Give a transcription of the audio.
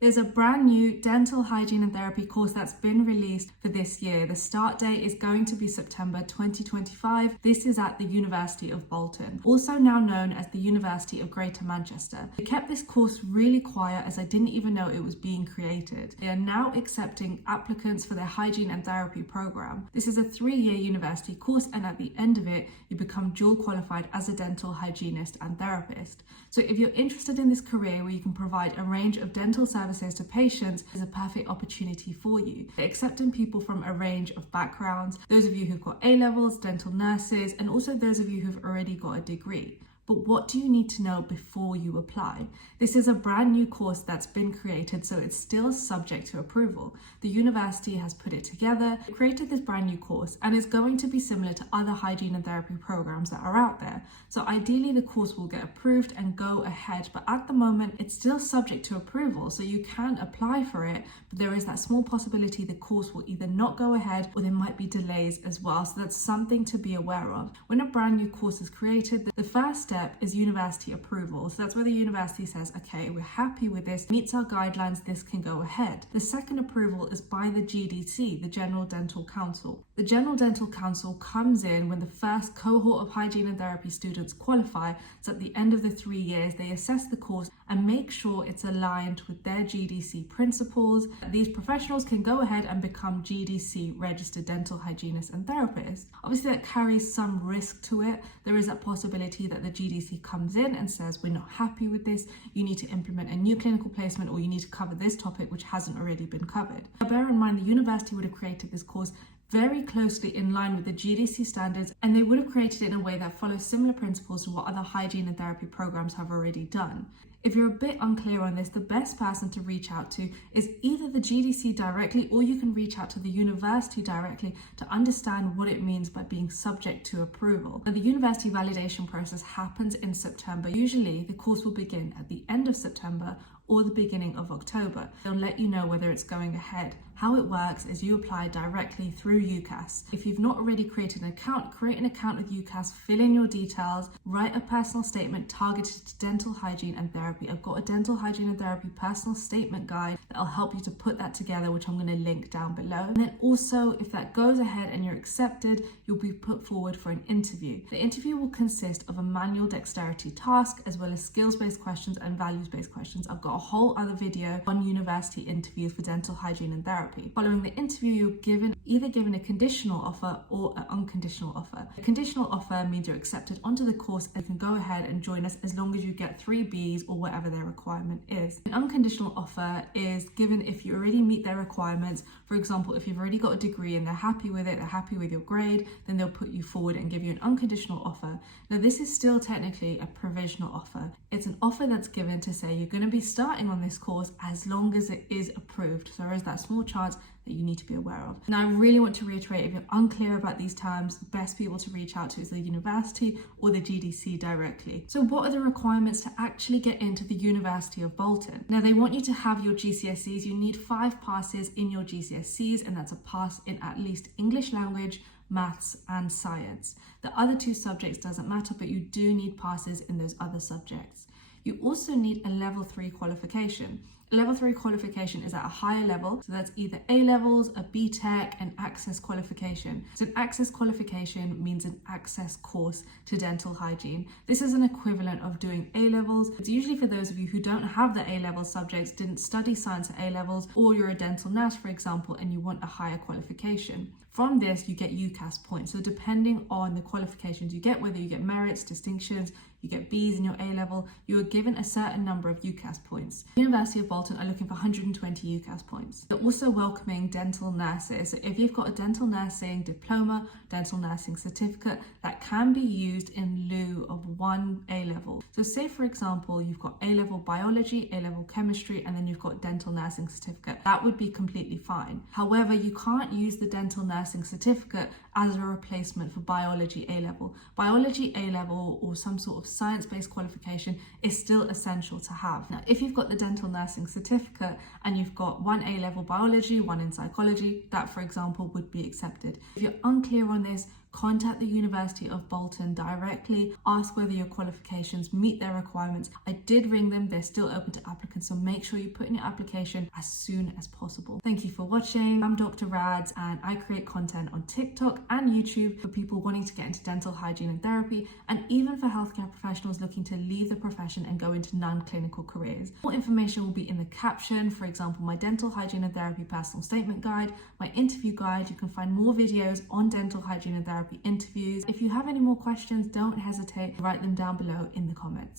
There's a brand new dental hygiene and therapy course that's been released for this year. The start date is going to be September 2025. This is at the University of Bolton, also now known as the University of Greater Manchester. They kept this course really quiet as I didn't even know it was being created. They are now accepting applicants for their hygiene and therapy program. This is a 3-year university course, and at the end of it, you become dual qualified as a dental hygienist and therapist. So if you're interested in this career where you can provide a range of dental services to patients, is a perfect opportunity for you. They're accepting people from a range of backgrounds, those of you who've got A-levels, dental nurses, and also those of you who've already got a degree. But what do you need to know before you apply? This is a brand new course that's been created, so it's still subject to approval. The university has put it together, created this brand new course, and it's going to be similar to other hygiene and therapy programs that are out there. So ideally the course will get approved and go ahead, but at the moment it's still subject to approval, so you can apply for it, but there is that small possibility the course will either not go ahead or there might be delays as well. So that's something to be aware of. When a brand new course is created, the first step is university approval. So that's where the university says, okay, we're happy with this, meets our guidelines, this can go ahead. The second approval is by the GDC, the General Dental Council. The General Dental Council comes in when the first cohort of hygiene and therapy students qualify. So at the end of the 3 years, they assess the course and make sure it's aligned with their GDC principles. These professionals can go ahead and become GDC registered dental hygienists and therapists. Obviously that carries some risk to it. There is that possibility that the GDC comes in and says, we're not happy with this, you need to implement a new clinical placement, or you need to cover this topic which hasn't already been covered. Now bear in mind the university would have created this course very closely in line with the GDC standards, and they would have created it in a way that follows similar principles to what other hygiene and therapy programs have already done. If you're a bit unclear on this, the best person to reach out to is either the GDC directly, or you can reach out to the university directly to understand what it means by being subject to approval. Now, the university validation process happens in September. Usually the course will begin at the end of September or the beginning of October. They'll let you know whether it's going ahead. How it works is you apply directly through UCAS. If you've not already created an account, create an account with UCAS, fill in your details, write a personal statement targeted to dental hygiene and therapy. I've got a dental hygiene and therapy personal statement guide that'll help you to put that together, which I'm going to link down below. And then also, if that goes ahead and you're accepted, you'll be put forward for an interview. The interview will consist of a manual dexterity task, as well as skills-based questions and values-based questions. I've got a whole other video on university interviews for dental hygiene and therapy. Following the interview, you're either given a conditional offer or an unconditional offer. A conditional offer means you're accepted onto the course and you can go ahead and join us as long as you get 3 Bs or whatever their requirement is. An unconditional offer is given if you already meet their requirements. For example, if you've already got a degree and they're happy with it, they're happy with your grade, then they'll put you forward and give you an unconditional offer. Now, this is still technically a provisional offer. It's an offer that's given to say you're going to be starting on this course as long as it is approved. So there is that small chance that you need to be aware of. Now, I really want to reiterate, if you're unclear about these terms, the best people to reach out to is the university or the GDC directly. So what are the requirements to actually get into the University of Bolton? Now, they want you to have your GCSEs. You need 5 passes in your GCSEs, and that's a pass in at least English language, maths and science. The other 2 subjects doesn't matter, but you do need passes in those other subjects. You also need a level 3 qualification. A level 3 qualification is at a higher level, so that's either A-levels, a BTEC, an access qualification. So an access qualification means an access course to dental hygiene. This is an equivalent of doing A-levels. It's usually for those of you who don't have the A-level subjects, didn't study science at A-levels, or you're a dental nurse, for example, and you want a higher qualification. From this, you get UCAS points. So depending on the qualifications you get, whether you get merits, distinctions, you get Bs in your A-level, you are given a certain number of UCAS points. The University of Bolton are looking for 120 UCAS points. They're also welcoming dental nurses. So if you've got a dental nursing diploma, dental nursing certificate, that can be used in lieu of 1 A-level. So say, for example, you've got A-level biology, A-level chemistry, and then you've got dental nursing certificate. That would be completely fine. However, you can't use the dental nursing certificate as a replacement for biology A-level. Biology A-level or some sort of science-based qualification is still essential to have. Now, if you've got the dental nursing certificate and you've got 1 A-level biology, 1 in psychology, that, for example, would be accepted. If you're unclear on this, contact the University of Bolton directly, ask whether your qualifications meet their requirements. I did ring them, they're still open to applicants, so make sure you put in your application as soon as possible. Thank you for watching. I'm Dr. Rads and I create content on TikTok and YouTube for people wanting to get into dental hygiene and therapy, and even for healthcare professionals looking to leave the profession and go into non-clinical careers. More information will be in the caption, for example, my dental hygiene and therapy personal statement guide, my interview guide. You can find more videos on dental hygiene and therapy interviews. If you have any more questions, don't hesitate to write them down below in the comments.